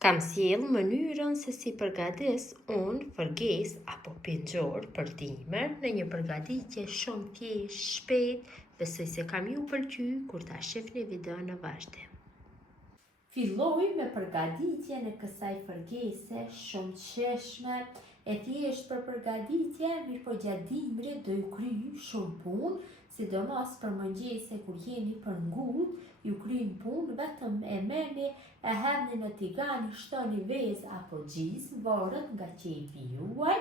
Kam sjell mënyrën se si përgatis unë fërges apo pinxor për dimër në një përgatitje shumë thjesht, shpejt, besoj se kam ju pëlqy kur ta shihni videon në vazhdim. Filloj me përgatitjen e kësaj fërgese shumë të sheshme, e thjesht për përgatitje, mirë po gjatë dimrit do ju kryj shumë punë, sidomos për mëngjese kur jeni për ngut, ju kryjnë punë, vetëm e merrni, e hedhni në tigan, i shtoni vezë apo gjizmë, varet nga qefi juaj.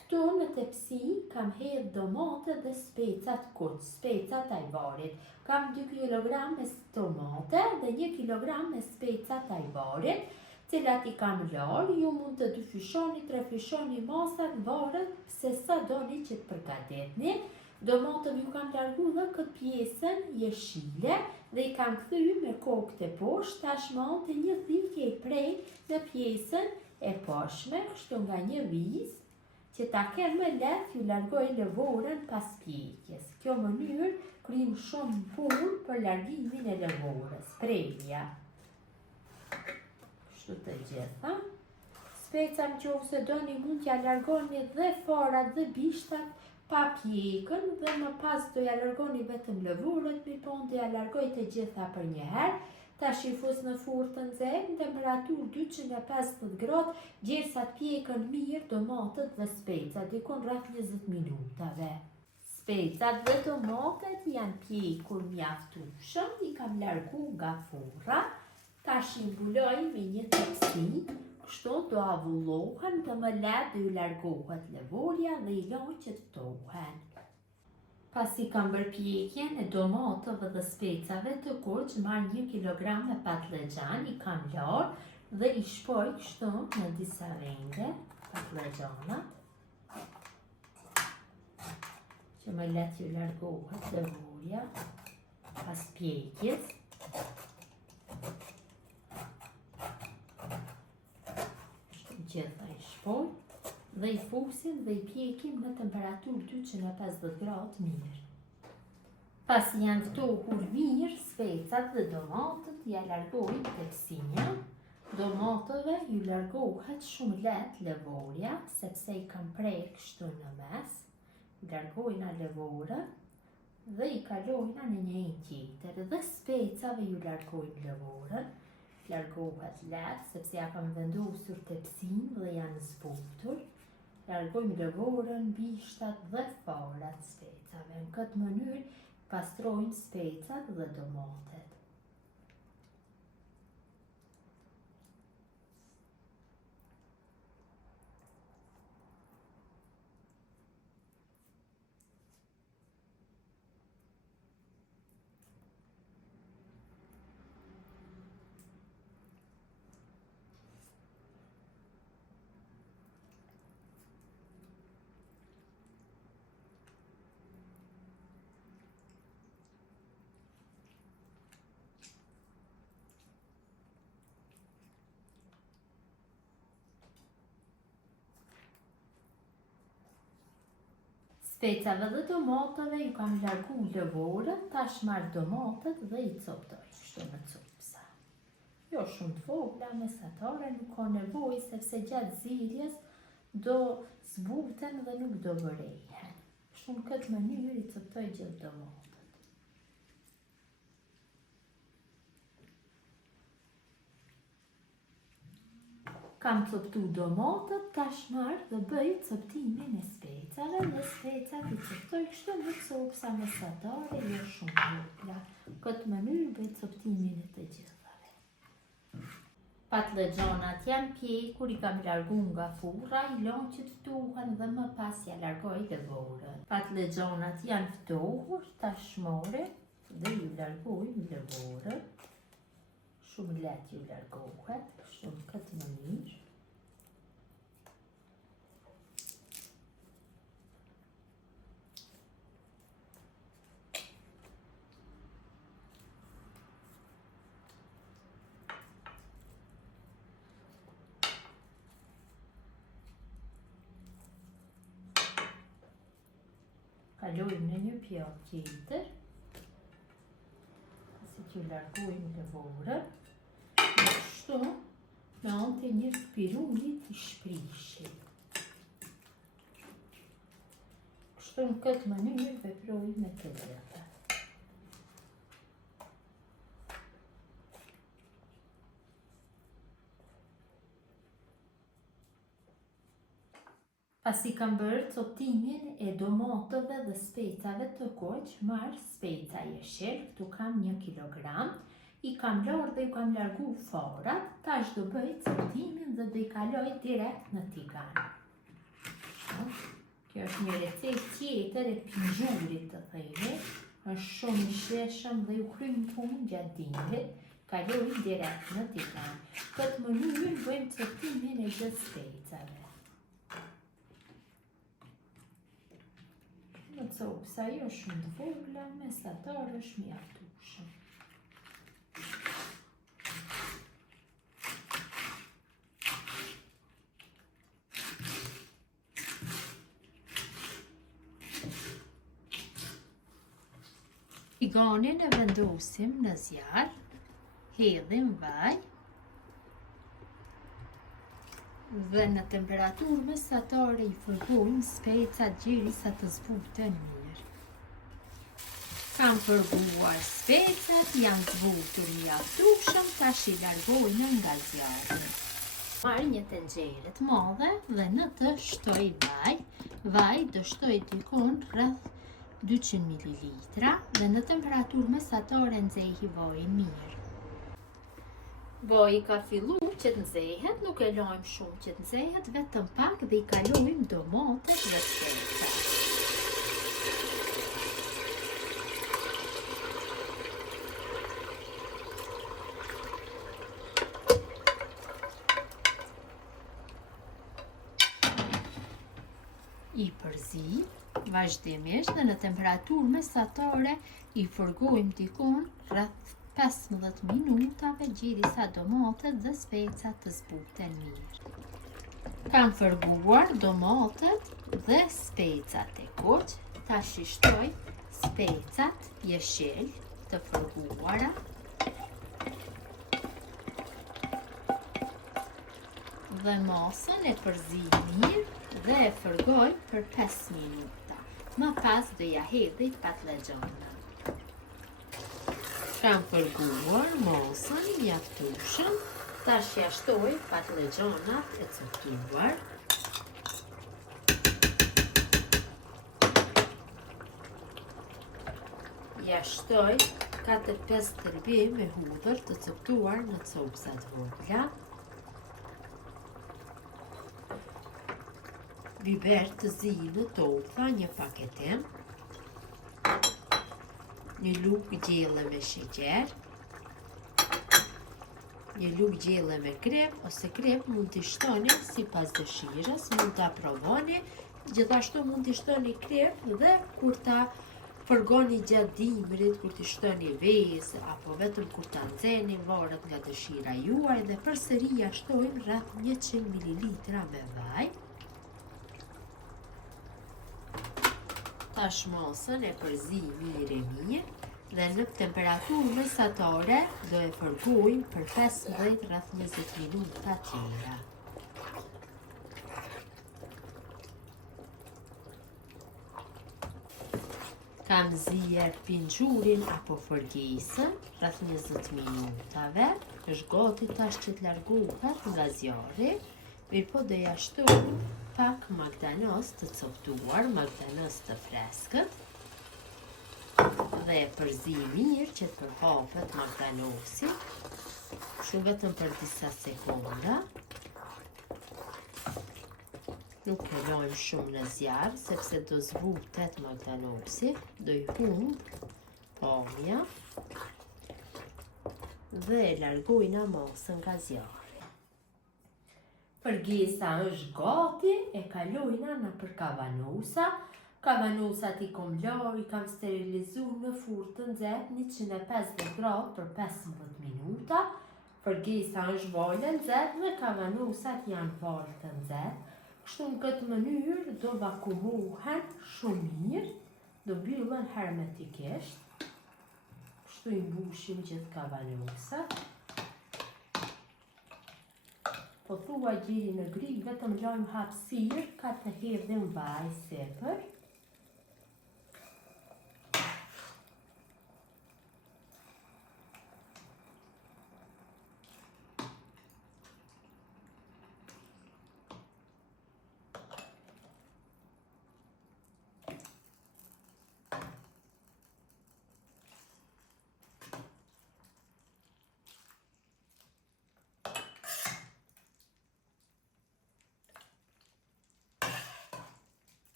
Këtu në tepsi kam hedhë domate dhe specat kuq, specat ajvarit. Kam 2 kg me tomate dhe 1 kg me specat ajvarit, cilat i kam larë. Ju mund të 2 fyshoni, 3 fyshoni masat, varet se sa doni që të përgatitni. Domatën ju kam largu dhe këtë pjesën jeshile dhe i kam kthy me kokët e poshtë, tashmë të një thikje i prej në pjesën e poshtme, kështu nga një vizë, që ta kem më lehtë ju largoj lëvorën pas pjekjes. Kjo mënyrë krym shumë punë për largimin e lëvorës, prerja. Kështu të gjitha. Speca nëse doni mund t'ja largoni dhe farat dhe bishtat pa pjekën dhe më pas do ja largoni vetëm lëvorët, mirë po unë do ja largoj të gjitha për një herë. Tash i fus në furrë të nxehtë në temperaturë 250 gradë, derisa të pjekën mirë domatët dhe specat, dikon rreth 20 minutave. Specat dhe domatet janë pjekur mjaftueshëm, i kam largu nga furra. Tash i mbuloj me një tepsi. Kështu do avullohen dhe më lehtë do ju largohet lëvorja dhe i lën që të ftohen. Pasi kam bërë pjekjen e domatëve dhe specave të kuq, marr 1 kg me patlıcan, i kam larë dhe i shpoj kështu në disa vende patlıcanat, që më lehtë ju largohet lëvorja pas pjekjes. Gjitha i shpoj dhe i fusim dhe i pjekim në temperaturë 250 gradë mirë. Pas janë ftohur mirë specat dhe domatët, ja largoj tepsinja. Domatëve ju largohet shumë lehtë lëvorja, sepse i kam prerë kështu në mes. Largojna lëvorën dhe i kalojna në një tjetër. Dhe specave ju largojnë lëvorën. Largohet lehtë, sepse ja kam vendosur tepsinë dhe janë zbutur. Largojmë lëvorën, bishtat dhe farat specave. Në këtë mënyrë pastrojmë specat dhe domatet. Specave dhe domateve ju kam largu lëvorën, tash marr domatet dhe i coptoj kështu në copsa. Jo shumë të vogla, mesatare, nuk ka nevojë sepse gjatë zirjes do zbuten dhe nuk do vërejhen. Kështu në këtë mënyrë i coptoj gjithë domatet. Kam coptu domatët, tash marr dhe bëj coptimin e specave dhe specat i coptoj kështu në copsa mesatare, jo shumë vogla. Në këtë mënyrë bëj coptimin e të gjithave. Patlıcanat janë pjekur, i kam largu nga furra, i lën që të ftohen dhe më pas ja largoj lëvorën. Patlıcanat janë ftohur, tashmore dhe ju largojmë lëvorën. Shumë lehtë ju largohet, kështu në këtë mënyrë. Kalojmë në një pjatë tjetër, pasi që largojmë lëvorën. Kështu me anë të një spirulit i shprishit. Kështu në këtë mënyrë veproj me të gjitha. Pasi kam bërë coptimin e domatëve dhe specave të koq, marr speca jeshil, këtu kam 1 kilogram, i kam larë dhe i kam largu farat, tash do bëj coptimin dhe do i kaloj direkt në tigan. Kjo është një recetë tjetër e pinxhurit të themi, është shumë i shleshëm dhe u krym punë gjatë dimrit, kaloj direkt në tigan. Këtë mënyrë bëjmë coptimin e gjithë specave. Në copsa jo shumë të vogla, mesatar është mjaftueshëm. Tiganin e vendosim në zjarr, hedhim vaj dhe në temperaturë mesatare i fërgojmë specat derisa të zbuten mirë. Kam fërguar specat, janë zbutur mjaftueshëm, tash i largojnë nga zjarri. Marr një tenxhere të madhe dhe në të shtoj vaj. Vaj do shtoj dikon rreth 200 ml dhe në temperaturë mesatare nxehi vaji mirë. Vaji ka fillu që të nxehet, nuk e lajmë shumë që të nxehet, vetëm pak dhe i kalojmë domatet dhe specat. I përzim vazhdimisht dhe në temperaturë mesatare i fërgojmë dikon rreth 15 minutave derisa domatet dhe specat të zbuten mirë. Kam fërguar domatet dhe specat e koq, tash i shtoj specat jeshil të fërguara dhe masën e përzij mirë dhe e fërgoj për 5 minuta. Më pas do ja hedhi patlıgjana. Kam fërguar masën mjaftueshëm, tash ja shtoj patlıgjanat e coptuar. Ja shtoj 4-5 tërbi me hudhër të coptuar në copsa të vogla. Biber të zi në tofa, një paketim. Një lugë gjelle me sheqer, një lugë gjelle me krep, ose krep mund t'i shtoni sipas dëshirës, mund t'a provoni, gjithashtu mund t'i shtoni krep dhe kur ta fërgoni gjatë dimrit, kur t'i shtoni vezë, apo vetëm kur ta nxeni, varet nga dëshira juaj, dhe përsëri ja shtojmë rreth 100 ml me vaj. Tash masën e përzi mirë dhe në temperaturë mesatare do e fërgojmë për 15 rreth 20 minuta tjera. Kam zier pinxhurin apo fërgesën rreth 20 minutave. Është gati tash që të largohet nga zjarri, mirëpo do ja shtoj pak magdanos të coptuar, magdanos të freskët, dhe e përzi mirë që të përhapet magdanosi, kështu vetëm për disa sekonda. Nuk e lajmë shumë në zjarr, sepse do zbutet magdanosi, do i humb pamja dhe e largojna masën nga zjarri. Përgesa është gati, e kalojna në për kavanosa. Kavanosat i kom larë, i kam sterilizu në furrë të nxehtë 150 gradë për 15 minuta. Përgesa është valë nxehtë dhe kavanosat janë valë të nxehtë. Kështu në këtë mënyrë do vakumohen shumë mirë, do mbyllen hermetikisht. Kështu i mbushim gjithë kavanosat. Po thua gjiri në gri, vetëm lojmë hapësirë, ka të hedhim vaj sepër.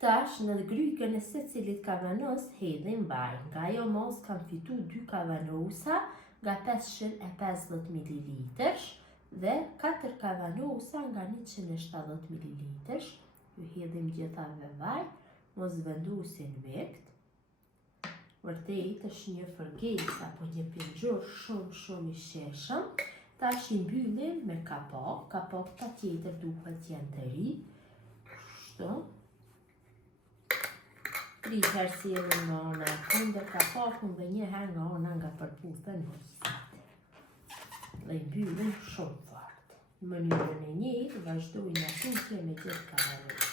Tash në grykën e secilit kavanos hedhim vaj. Nga ajo mos kam fitu 2 kavanosa nga 550 ml dhe 4 kavanosa nga 170 ml. Ju hedhim gjithave vaj, mos vendosin vekt. Vërtet është një fërges apo një pinxhor shumë i sheshëm. Tash i mbyllim me kapak. Kapak patjetër duhet janë të ri. Kështu. 3 herë sjellëm nga ana e kundër kapakun dhe 1 herë nga ana nga përputhja nisat. Dhe i mbyllim shumë fort. Në mënyrën e njëjtë vazhdojnë atje me gjithë kavanosat.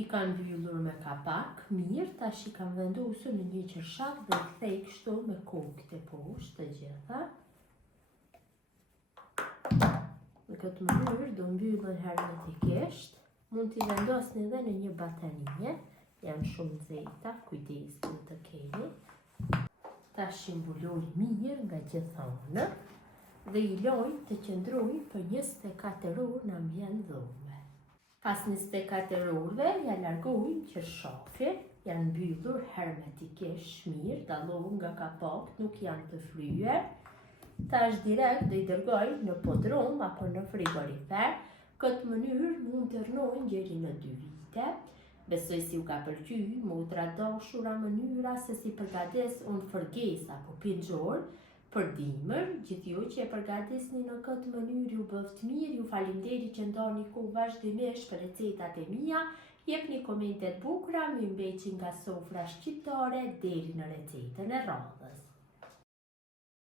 I kam mbyllur me kapak, mirë, tash i kam vendosur në një qershak dhe i kthej kështu me kokët e poshtë të gjitha. Në këtë mënyrë do mbyllen hermetikisht. Mund t'i vendosni edhe në një batanije. Janë shumë nxehta, kujdes duhet të keni. Tash i mbuloj mirë nga gjitha anët dhe i loj të qëndrojnë për 24 orë në ambient dhume. Pas 24 orëve ja largojmë qershafin, janë mbyllur hermetikisht mirë, dallohen nga kapak, nuk janë të fryer. Tash direkt do i dërgoj në podrum apo në frigorifer. Këtë mënyrë mund të rnojnë deri në 2 vite. Besoj si u ka pëlqyer, motra dashura mënyra se si përgatis unë fërges apo pinxhor për dimër. Gjithë ju që e përgatisni në këtë mënyrë ju bëft mirë, ju faleminderit që ndani kohë vazhdimisht për recetat e mia. Jepni komente të bukura, më mbeqi nga sofra shqiptare deri në recetën e radhës.